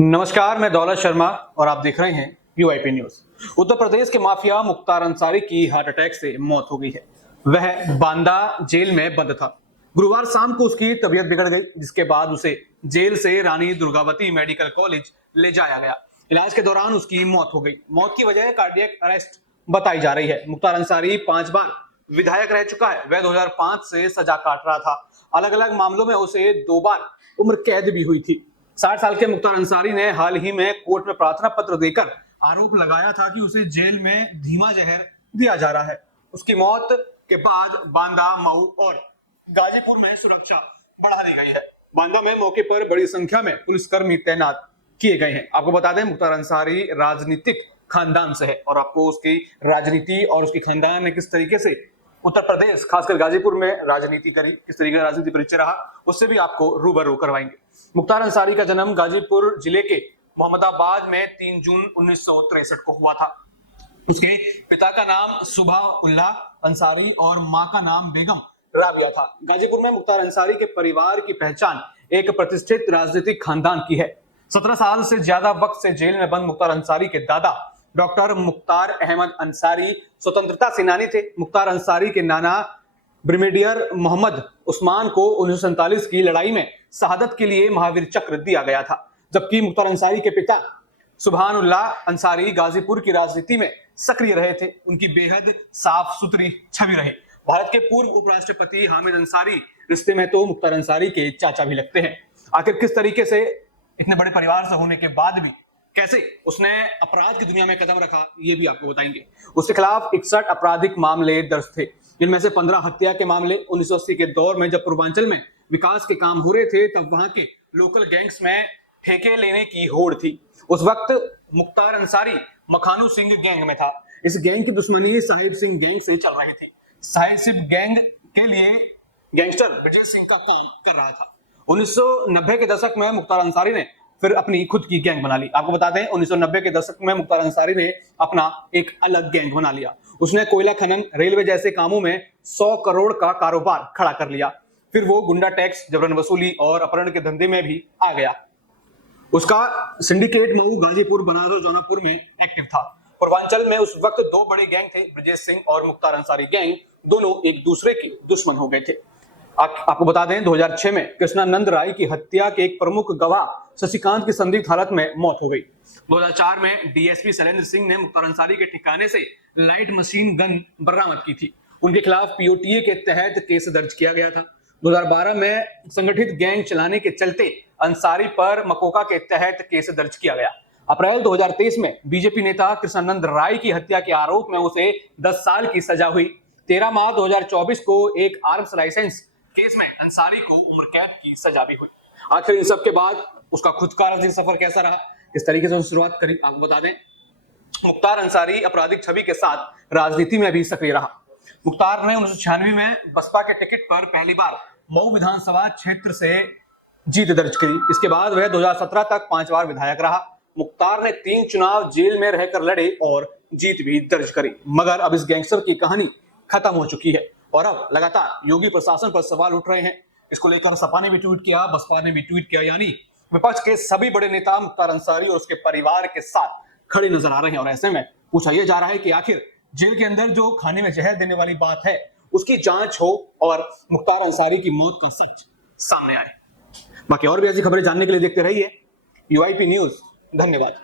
नमस्कार, मैं दौलत शर्मा और आप देख रहे हैं यूआईपी न्यूज। उत्तर प्रदेश के माफिया मुख्तार अंसारी की हार्ट अटैक से मौत हो गई है। वह बांदा जेल में बंद था। गुरुवार शाम को उसकी तबीयत बिगड़ गई, जिसके बाद उसे जेल से रानी दुर्गावती मेडिकल कॉलेज ले जाया गया। इलाज के दौरान उसकी मौत हो गई। मौत की वजह कार्डियक अरेस्ट बताई जा रही है। मुख्तार अंसारी 5 बार विधायक रह चुका है। वह 2005 से सजा काट रहा था। अलग अलग मामलों में उसे 2 बार उम्र कैद भी हुई थी। 60 साल के मुख्तार अंसारी ने हाल ही में कोर्ट में प्रार्थना पत्र देकर आरोप लगाया था कि उसे जेल में धीमा जहर दिया जा रहा है। उसकी मौत के बाद बांदा, मऊ और गाजीपुर में सुरक्षा बढ़ा दी गई है। बांदा में मौके पर बड़ी संख्या में पुलिसकर्मी तैनात किए गए हैं। आपको बता दें, मुख्तार अंसारी राजनीतिक खानदान से है और आपको उसकी राजनीति और उसके खानदान ने किस तरीके से उत्तर प्रदेश, खासकर गाजीपुर में राजनीति करी, किस तरीके का राजनीति परिचय रहा, उससे भी आपको रूबरू करवाएंगे। मुख्तार अंसारी का जन्म गाजीपुर जिले के मोहम्मदाबाद में 3 जून 1963 को हुआ था। उसके पिता का नाम सुबहाउल्लाह अंसारी और मां का नाम बेगम राबिया था। गाजीपुर में मुख्तार अंसारी के परिवार की पहचान एक प्रतिष्ठित राजनीतिक खानदान की है। 17 साल से ज्यादा वक्त से जेल में बंद मुख्तार अंसारी के दादा डॉक्टर मुख्तार अहमद अंसारी स्वतंत्रता सेनानी थे। मुख्तार अंसारी के नाना ब्रिगेडियर मोहम्मद उस्मान को 1947 की लड़ाई में शहादत के लिए महावीर चक्र दिया गया था, जबकि मुख्तार अंसारी के पिता सुबहानुल्लाह अंसारी गाजीपुर की राजनीति में सक्रिय रहे थे। उनकी बेहद साफ सुथरी छवि रहे। भारत के पूर्व उपराष्ट्रपति हामिद अंसारी रिश्ते में तो मुख्तार अंसारी के चाचा भी लगते हैं। आखिर किस तरीके से इतने बड़े परिवार से होने के बाद भी कैसे उसने अपराध की दुनिया में कदम रखा, ये भी आपको बताएंगे। उसके खिलाफ 61 आपराधिक मामले दर्ज थे, जिनमें से 15 हत्या के मामले। 1980 के दौर में जब पूर्वांचल में विकास के काम हो रहे थे, तब वहां के लोकल गैंग्स में ठेके लेने की होड़ थी। उस वक्त मुख्तार अंसारी मखानू सिंह गैंग में था। इस गैंग की दुश्मनी साहिब सिंह गैंग से चल रही थी। साहिब सिंह गैंग के लिए गैंगस्टर विजय सिंह का काम कर रहा था। 1990 के दशक में मुख्तार अंसारी ने फिर अपनी खुद की गैंग बना ली। आपको बता दें, 1990 के दशक में मुख्तार अंसारी ने अपना एक अलग गैंग बना लिया। उसने कोयला खनन, रेलवे जैसे कामों में 100 करोड़ का कारोबार खड़ा कर लिया। फिर वो गुंडा टैक्स, जबरन वसूली और अपहरण के धंधे में भी आ गया। उसका सिंडिकेट मऊ, गाजीपुर, बनारस, जौनपुर में एक्टिव था। पूर्वांचल में उस वक्त 2 बड़े गैंग थे, ब्रजेश सिंह और मुख्तार अंसारी गैंग। दोनों एक दूसरे के दुश्मन हो गए थे। आपको बता दें, 2006 में कृष्णानंद राय की हत्या के एक प्रमुख गवाह शशिकांत की संदिग्ध हालत में मौत हो गई। 2004 में डीएसपी शैलेंद्र सिंह ने मुख्तार अंसारी के ठिकाने से लाइट मशीन गन बरामद की थी। उनके खिलाफ पीओटीए के तहत केस दर्ज किया गया था। 2012 में संगठित गैंग चलाने के चलते अंसारी पर मकोका के तहत केस दर्ज किया गया। अप्रैल 2023 में बीजेपी नेता कृष्णानंद राय की हत्या के आरोप में उसे 10 साल की सजा हुई। 13 मार्च 2024 को एक आर्म्स लाइसेंस केस में अंसारी को उम्र कैद की सजा भी हुई। आखिर इन सब के बाद उसका खुद का राजनीतिक सफर कैसा रहा, किस तरीके से शुरुआत करी, आपको बता दें। मुख्तार अंसारी आपराधिक छवि के साथ राजनीति में भी सक्रिय रहा। मुख्तार ने 1996 में बसपा के टिकट पर पहली बार मऊ विधानसभा क्षेत्र से जीत दर्ज की। इसके बाद वह 2017 तक 5 बार विधायक रहा। मुख्तार ने 3 चुनाव जेल में रहकर लड़े और जीत भी दर्ज करी। मगर अब इस गैंगस्टर की कहानी खत्म हो चुकी है और अब लगातार योगी प्रशासन पर सवाल उठ रहे हैं। इसको लेकर सपा ने भी ट्वीट किया, बसपा ने भी ट्वीट किया, यानी विपक्ष के सभी बड़े नेता मुख्तार अंसारी और उसके परिवार के साथ खड़े नजर आ रहे हैं। और ऐसे में पूछा यह जा रहा है कि आखिर जेल के अंदर जो खाने में जहर देने वाली बात है, उसकी जांच हो और मुख्तार अंसारी की मौत का सच सामने आए। बाकी और भी ऐसी खबरें जानने के लिए देखते रहिए यूआईपी न्यूज। धन्यवाद।